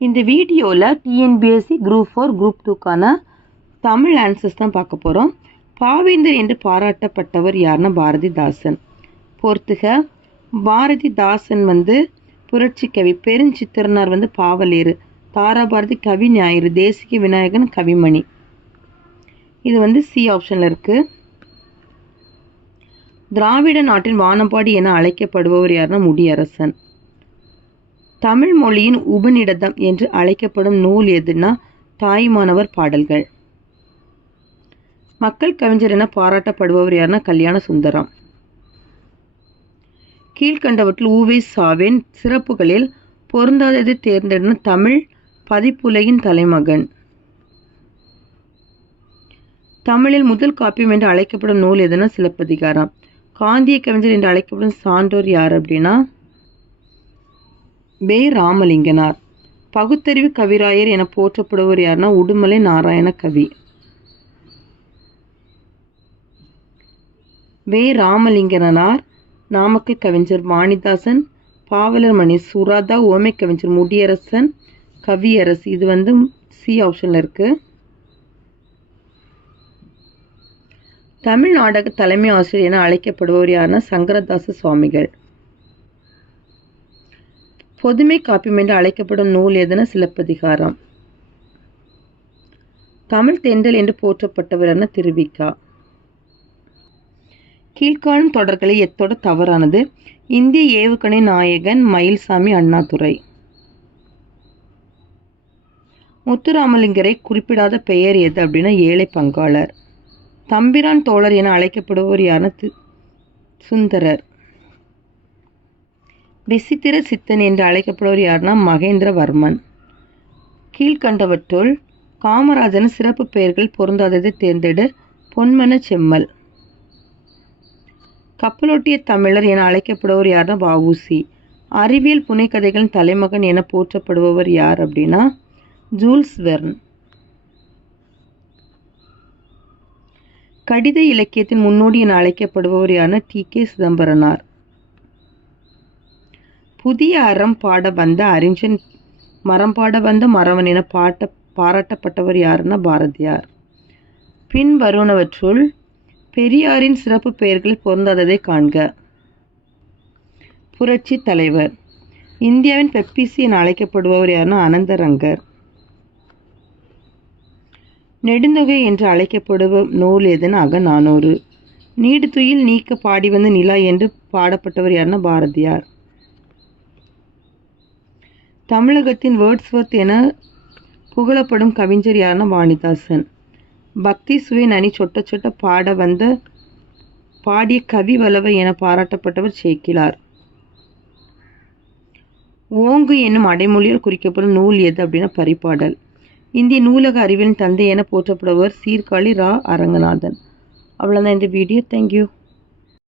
இந்த வீடியோவில் TNPSC group 4 group 2க்கான தமிழ் ஆன்சர்ஸ் தான் பார்க்க போகிறோம். பாவேந்தர் என்று பாராட்டப்பட்டவர் யாருன்னா பாரதிதாசன். பொறுத்துக, பாரதிதாசன் புரட்சி கவி, பெருஞ்சித்திரனார் பாவலேறு, தாராபாரதி கவி ஞாயிறு, தேசிக விநாயகன் கவிமணி. இது சி ஆப்ஷனில் இருக்குது. திராவிட நாட்டின் வானம்பாடி என அழைக்கப்படுபவர் யாருன்னா முடியரசன். தமிழ் மொழியின் உபநிடதம் என்று அழைக்கப்படும் நூல் எதுனா தாய்மானவர் பாடல்கள். மக்கள் கவிஞர் என பாராட்டப்படுபவர் யாருன்னா கல்யாண சுந்தரம். கீழ்கண்டவற்றில் உ.வே.சாவின் சிறப்புகளில் பொருந்தாததை தேர்ந்தெடுன தமிழ் பதிப்புலகின் தலைமகன். தமிழில் முதல் காப்பியம் என்று அழைக்கப்படும் நூல் எதுனா சிலப்பதிகாரம். காந்திய கவிஞர் என்று அழைக்கப்படும் சான்றோர் யார் அப்படின்னா வே. ராமலிங்கனார். பகுத்தறிவு கவிராயர் என போற்றப்படுவர் யாருன்னா உடுமலை நாராயண கவி. வே. ராமலிங்கனார் நாமக்கல் கவிஞர் வாணிதாசன், பாவலர் மணி, சுராதா ஓமை கவிஞர் முடியரசன், கவியரசு. இது சி ஆப்ஷனில் இருக்குது. தமிழ் நாடக தலைமை ஆசிரியர் என அழைக்கப்படுபவர் யாருன்னா சங்கரதாச சுவாமிகள். பொதுமை காப்பியம் என்று அழைக்கப்படும் நூல் எதுனா சிலப்பதிகாரம். தமிழ் தென்றல் என்று போற்றப்பட்டவர் என திருவிக்கா. கீழ்காணும் தொடர்களை எத்தோட தவறானது? இந்திய ஏவுகணை நாயகன் மயில்சாமி அண்ணாதுரை. முத்துராமலிங்கரை குறிப்பிடாத பெயர் எது அப்படின்னா ஏழை பங்காளர். தம்பிரான் தோழர் என அழைக்கப்படுபவர் யாருன்னா சுந்தரர். விசித்திர சித்தன் என்று அழைக்கப்படுவர் யாருன்னா மகேந்திரவர்மன். கீழ்கண்டவற்றுள் காமராஜன் சிறப்பு பெயர்கள் பொருந்தாததை தேர்ந்தெடு. பொன்மன செம்மல். கப்பலோட்டிய தமிழர் என அழைக்கப்படுவர் யாருன்னா வ.உ.சி. அறிவியல் புனைக்கதைகளின் தலைமகன் என போற்றப்படுபவர் யார் அப்படின்னா ஜூல்ஸ் வெர்ன். கடித இலக்கியத்தின் முன்னோடி என அழைக்கப்படுபவர் யாருன்னா டி.கே. சிதம்பரனார். புதிய அறம் பாட வந்த அறிஞன், மரம் பாட வந்த மறவன் என பாராட்டப்பட்டவர் யாருன்னா பாரதியார். பின் வருவனவற்றுள் பெரியாரின் சிறப்பு பெயர்களில் பொருந்தாததை காண்க. புரட்சி தலைவர். இந்தியாவின் பெப்சி என அழைக்கப்படுபவர் யாருன்னா அனந்தரங்கர். நெடுந்தொகை என்று அழைக்கப்படுபவர் நூல் எதுன்னு அகநானூறு. நீடுதுயில் நீக்க பாடி வந்த நிலா என்று பாடப்பட்டவர் யாருன்னா பாரதியார். தமிழகத்தின் வேர்ட்ஸ்வர்த் என புகழப்படும் கவிஞர் யாருன்னா வாணிதாசன். பக்தி சுவை நனி சொட்ட சொட்ட பாடிய கவி வல்லவை என பாராட்டப்பட்டவர் சேக்கிலார். ஓங்கு என்னும் அடைமொழியால் குறிக்கப்படும் நூல் எது அப்படின்னா பரிபாடல். இந்திய நூலக அறிவியலின் தந்தை என போற்றப்படுபவர் சீர்காழி ரா. அரங்கநாதன். அவ்வளோதான் இந்த வீடியோ. தேங்க்யூ.